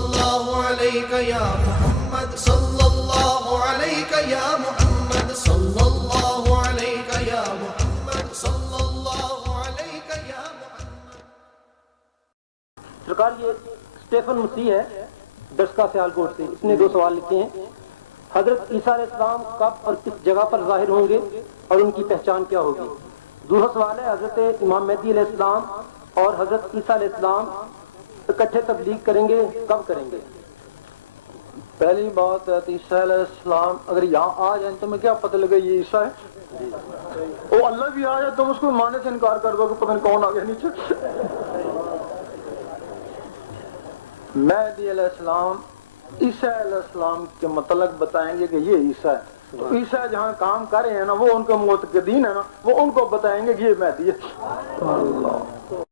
اللہ علیک یا محمد صلی اللہ علیک یا محمد صلی اللہ علیک یا محمد صلی اللہ علیک یا محمد. سرکار یہ اسٹیفن مسیح ہے دشکا سیالکوٹ سے، اس نے 2 سوال لکھے ہیں. حضرت عیسیٰ علیہ السلام کب اور کس جگہ پر ظاہر ہوں گے اور ان کی پہچان کیا ہوگی؟ دوسرا سوال ہے حضرت امام مہدی علیہ السلام اور حضرت عیسیٰ علیہ السلام اکٹھے تبلیغ کریں گے، کب کریں گے؟ پہلی بات ہے عیسیٰ علیہ السلام اگر یہاں آ جائیں تو تمہیں کیا پتہ لگے یہ عیسیٰ ہے؟ وہ اللہ بھی آ جائے تم اس کو ماننے سے انکار کر دو کہ پتہ نہیں کون آ گیا نیچے. مہدی علیہ السلام عیسیٰ علیہ السلام کے متعلق بتائیں گے کہ یہ عیسیٰ ہے. تو عیسیٰ جہاں کام کر رہے ہیں نا وہ ان کے معتقدین ہیں نا وہ ان کو بتائیں گے کہ یہ مہدی ہے. اللہ